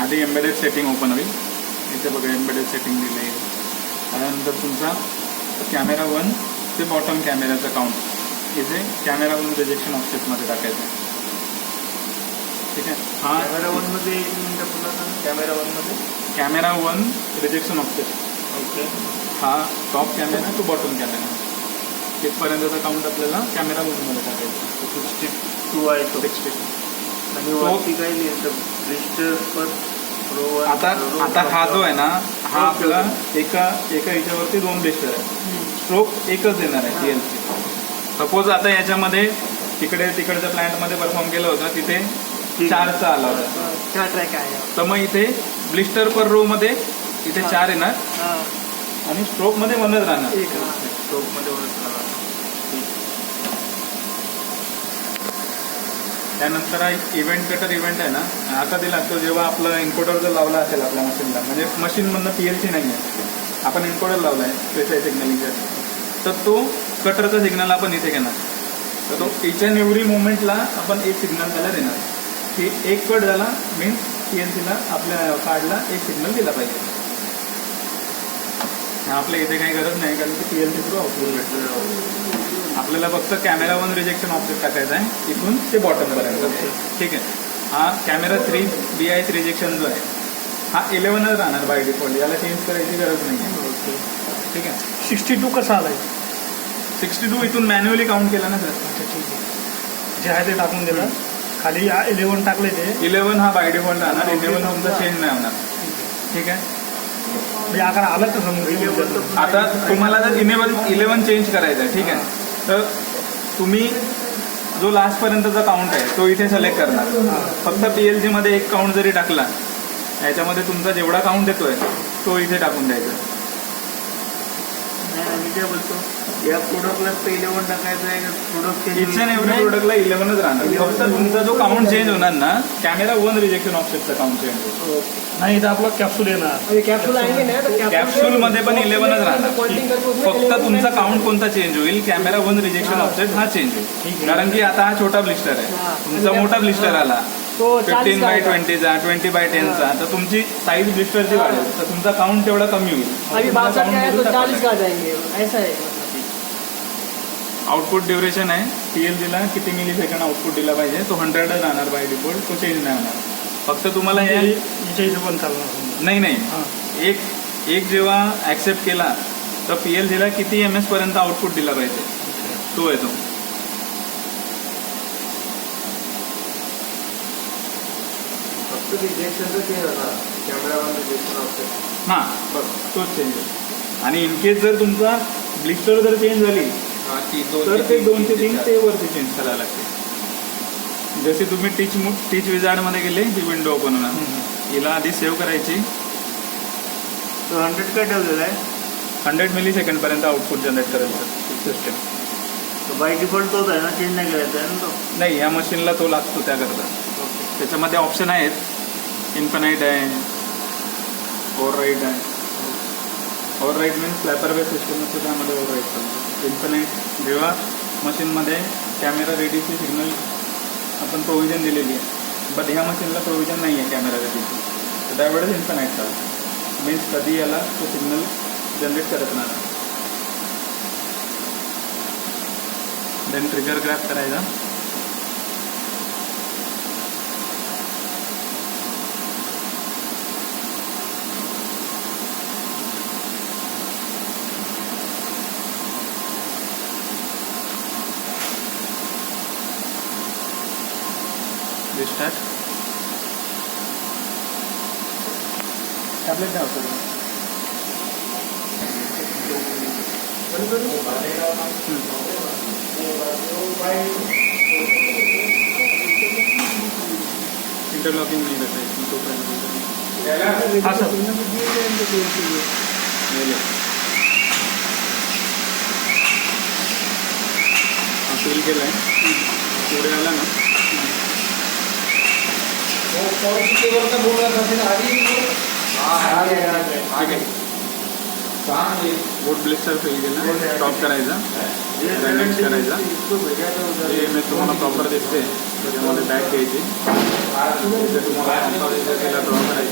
आधी embedded setting open होईल. इथे बघा एम्बेडेड सेटिंग दिले आहे. त्यानंतर तुमचा कॅमेरा 1 ते बॉटम कॅमेराचा काउंट इथे कॅमेरा 1 रिजेक्शन ऑफसेटमध्ये टाकायचं आहे. ठीक आहे. हा कॅमेरा 1 मध्ये 1 मिनिट पुन्हा कॅमेरा 1 मध्ये कॅमेरा 1 रिजेक्शन ऑफसेट. ओके. हा top camera to bottom camera तिथपर्यंतचा काउंट आपल्याला कॅमेरा 1 मध्ये टाकायचा. 62 आहे तो. 62. आणि वरती काय लिहिलं ब्लिस्टर पर रो. आता हा जो आहे ना हा आपला एका याच्यावरती 2 ब्लिस्टर आहे. स्ट्रोक एकच देणार आहे PLC. सपोज आता याच्यामध्ये तिकडच्या प्लांटमध्ये परफॉर्म केलं होतं तिथे 4चा आला होता. 4 ट्रॅक आहे. तर मग इथे ब्लिस्टर पर रो मध्ये इथे 4 येणार आणि स्ट्रोक मध्ये 1च राहणार. स्ट्रोक मध्ये 1च राहणार. त्यानंतर हा इव्हेंट कटर इव्हेंट आहे ना हा कधी लागतो जेव्हा आपलं एन्कोडर जर लावला असेल आपल्या मशीनला, म्हणजे मशीनमधनं PLC नाही आहे, आपण एन्कोडर लावला आहे स्पेसिफाय सिग्नलिंगचा, तर तो कटरचा सिग्नल आपण इथे घेणार. तर तो इच अँड एव्हरी मुवमेंटला आपण एक सिग्नल त्याला देणार की एक कट झाला मीन्स PLCला आपल्या कार्डला एक सिग्नल दिला पाहिजे. आपल्या इथे काही गरज नाही कारण की PLC थ्रू आउटपुट भेटतो. आपल्याला फक्त कॅमेरा 1 रिजेक्शन ऑफसेट टाकायचा आहे इथून ते बॉटम पर्यंत. ठीक आहे. हा कॅमेरा 3 BIS रिजेक्शन जो आहे हा 11च राहणार बाय डिफॉल्ट. याला चेंज करायची गरज नाही आहे. ठीक आहे. 62 कसा आलाय? 62 इथून मॅन्युअली काउंट केला ना सर. अच्छा ठीक आहे. जे आहे ते टाकून दिलं. खाली 11 टाकले ते 11 हा बाय डिफॉल्ट राहणार. 11 तुमचा चेंज नाही होणार. ठीक आहे. म्हणजे आकार आला तर समोर. आता तुम्हाला जर 11 चेंज करायचं आहे ठीक आहे तर तुम्ही जो लास्ट पर्यंतचा काउंट आहे तो इथे सिलेक्ट करणार. फक्त PLC मध्ये एक काउंट जरी टाकला याच्यामध्ये तुमचा जेवढा काउंट येतोय तो इथे टाकून द्यायचा. मी काय बोलतो या प्रोडक्टला 11 टाकायचं आहे. प्रोडक्ट इच अँड एव्हरी प्रोडक्टला 11च राहणार. फक्त तुमचा जो काउंट चेंज होणार ना कॅमेरा 1 रिजेक्शन ऑफसेटचा काउंट चेंज होईल. नाही तर आपला कॅप्सूल येणार. कॅप्सूल आहे ना तर कॅप्सूल मध्ये पण 11च राहणार. फक्त तुमचा काउंट कोणता चेंज होईल कॅमेरा 1 रिजेक्शन ऑफसेट हा चेंज होईल. कारण की आता हा छोटा ब्लिस्टर आहे. तुमचा मोठा ब्लिस्टर आला 15/20चा 20/10चा तर तुमची साईज ब्लिस्टरची वाढेल तर तुमचा काउंट तेवढा कमी होईल. अभी 62 का है तो 40 का आ जाएंगे ऐसा है. आउटपुट ड्युरेशन आहे PLCला किती मिली सेकंड आउटपुट दिला पाहिजे तो 100च राहणार बाय डिफॉल्ट. तो चेंज नाही होणार. फक्त तुम्हाला हे याच्या इथे पण चालणार नाही एक जेव्हा ऍक्सेप्ट केला तर PLCला किती MS पर्यंत आउटपुट दिला पाहिजे तो येतो. फक्त रिजेक्शनचं चेंज होणार. कॅमेरा 1 रिजेक्शन ऑफसेट हां बघ तोच चेंज होईल. आणि इनकेस जर तुमचा ब्लिस्टर जर चेंज झाली तर ते 2 ते 3 ते वरती चेंज करायला लागते. जसे तुम्ही टीच विजार्डमध्ये गेले ही विंडो ओपन होणार. हिला आधी सेव्ह करायची. 100 काय ठेवलेलं आहे. 100 मिली सेकंड पर्यंत आउटपुट जनरेट करायचं सिस्टम. बाय डिफॉल्ट तोच आहे ना, चेंज नाही करायचा आहे ना तो. नाही या मशीनला तो लागतो त्याकरता. त्याच्यामध्ये ऑप्शन आहेत. इन्फिनाइट आहे, ओव्हरराईड आहे. ओव्हरराईड मीन्स फ्लॅपर बेस सिस्टम असतो त्यामध्ये ओव्हरराईड चालतो. इन्फिनाइट जेव्हा मशीनमध्ये कॅमेरा रेडीची सिग्नल आपण प्रोव्हिजन दिलेली आहे बट ह्या मशीनला प्रोव्हिजन नाही आहे कॅमेरा रेडीची तर त्यावेळेस इन्फिनाइट चालतो. मीन्स कधी याला तो सिग्नल जनरेट करत नाही. देन ट्रिगर ग्रॅब करायचा. रिस्टार्ट. टॅबलेट द्या होतं. इंटरलॉकिंग नाही करता येत तोपर्यंत. हा सर हा फील केला आहे. पुढे आला ना बोट ब्लिस्टर फिल केला. स्टॉप करायचा, रॅलेक्स करायचा. जे इमेज तुम्हाला प्रॉपर दिसते त्याच्यामध्ये बॅक घ्यायची. तुम्हाला त्याला ड्रॉ करायची.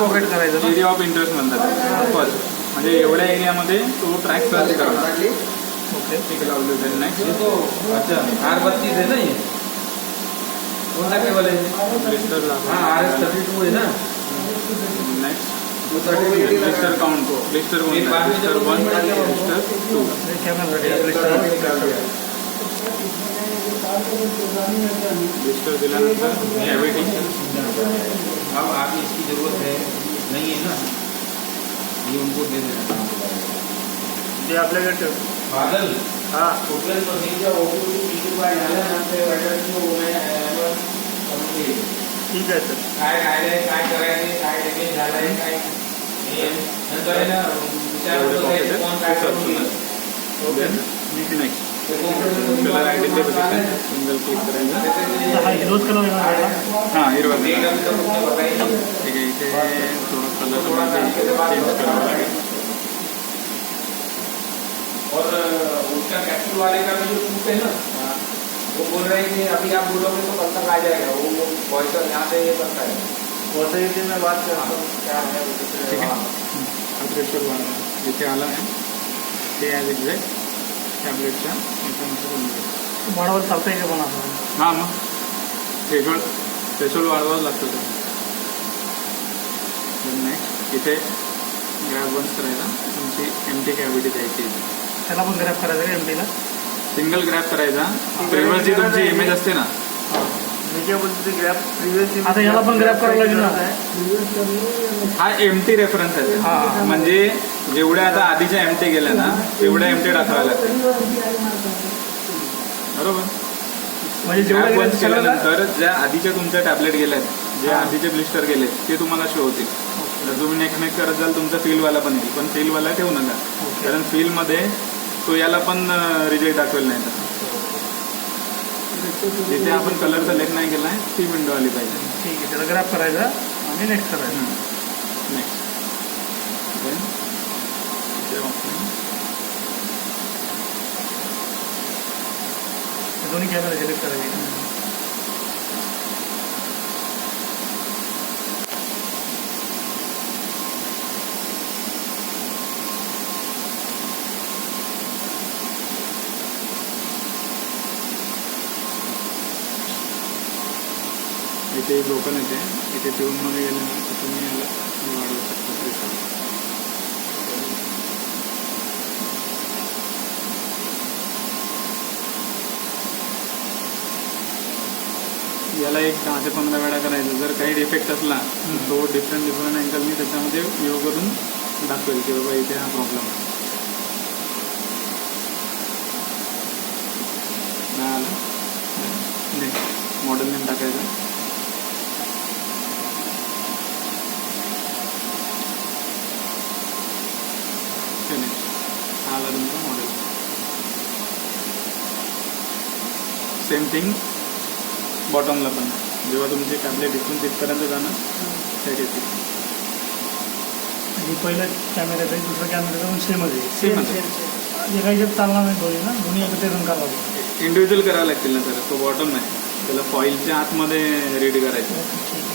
पॉकेट करायचं ना. एरिया ऑफ इंटरेस्ट म्हणतात फर्स्ट. म्हणजे एवढ्या एरियामध्ये तो ट्रॅक सर्च करणार. ओके. ठीक आहे. नेक्स्ट अच्छा R32 है ना ये, कौन सा केबल है ये? ब्लिस्टर हाँ RS32 है ना. नेक्स्ट वो 32 ब्लिस्टर काउंट. ब्लिस्टर एक बार में ब्लिस्टर जब 1 निकाल के ब्लिस्टर 2. ब्लिस्टर दिल्यानंतर कॅव्हिटी. अब आगे इसकी जरूरत है नहीं है ना, ये उनको दे देना. ते आपल्याकडे ठेव. बादल हां टोटल प्रोसिजर ओपी बाय झालं ना ते वाटायचं ठीक आहे सर. काय करायचे काय डिटेल झालंय काय हे नंतर आहे ना विचार होतो कोण काय करून घेईल. ओके. नेक्स्ट कलर आयडेंटिटी बघितलं. सिंगल क्लिक करायचं. हा हिरोज कलर येणार आहे. हां हिरवा डेट कलर. अभी तक उसने बताई नहीं. ठीक आहे. इथे थोडं कलर चेंज करावं लागेल. और उसका कैप्सूल वाले का भी जो सूट है ना, वो बोल रहे हैं कि अभी आप बोलोगे तो कल तक आ जाएगा. वो बॉयसर यहाँ से ये करता है. वसई ते मैं बात करतो. क्या है ठीक आहे. हा थ्रेशोल्ड वाढवा. जिथे आला आहे ते ॲज एक्झॅक्ट टॅबलेटच्या याच्यानुसार होऊन जाईल. वाढवायला चालतंय का पण असं? हां मग थ्रेशोल्ड वाढवावं लागतं ते. नेक्स्ट इथे ग्रॅब बंद करायला तुमची एमटी कॅव्हिटी द्यायची. त्याला पण ग्रॅप करायचं का एमटीला? सिंगल ग्रॅब करायचा. प्रिव्हियसची तुमची इमेज असते ना, आता याला पण ग्रॅप करावं लागेल ना. हा एमटी रेफरन्स आहे. हां. म्हणजे जेवढ्या आता आधीच्या एमटी गेल्या ना तेवढ्या एमटी टाकाव्या लागतात. बरोबर. म्हणजे ग्रॅब जेवढं बंद गेलं सगळं केल्यानंतर ज्या आधीच्या तुमच्या टॅबलेट गेल्यात, जे आधीचे ब्लिस्टर गेले ते तुम्हाला शो होतील. जर तुम्ही नेक करत जाल तुमचा फीलवाला पण येईल. पण फीलवाला ठेवू नका, कारण फीलमध्ये तो याला पण रिजेक्ट दाखवेल नाही. तसं जिथे आपण कलर सिलेक्ट नाही केला आहे ती विंडो आली पाहिजे. ठीक आहे. त्याला ग्रॅप करायचा आणि नेक्स्ट करायचं. नेक्स्ट देन दोन्ही कॅमेरा सिलेक्ट करायचे. इथे ब्रोकन येते. इथे ट्यूनमध्ये गेल्यानंतर तुम्ही याला वाढवू शकता. याला एक 10 ते 15 वेळा करायचं. जर काही डिफेक्ट असला तो डिफरंट अँगलनी त्याच्यामध्ये व्ह्यू करून दाखवेल की बाबा इथे हा प्रॉब्लेम आहे. नाही आलं. नेक्स्ट मॉडेल नेम टाकायचं. हा आला तुमचा मॉडेल. सेम थिंग बॉटमला पण. जेव्हा तुमची टॅबलेट इथून तिथपर्यंत जाणार सेट येते. आणि पहिला कॅमेऱ्याचा आहे, दुसरा कॅमेऱ्याचा पण सेमच आहे. सेमच एका ह्याच्यात चालणार नाही दोन्ही ना, दोन्ही एकत्र रन करावं लागेल. इंडिव्हिज्युअल करावं लागतील ना सर. तो बॉटम नाही, त्याला फॉईलच्या आतमध्ये रेडी करायचं. ठीक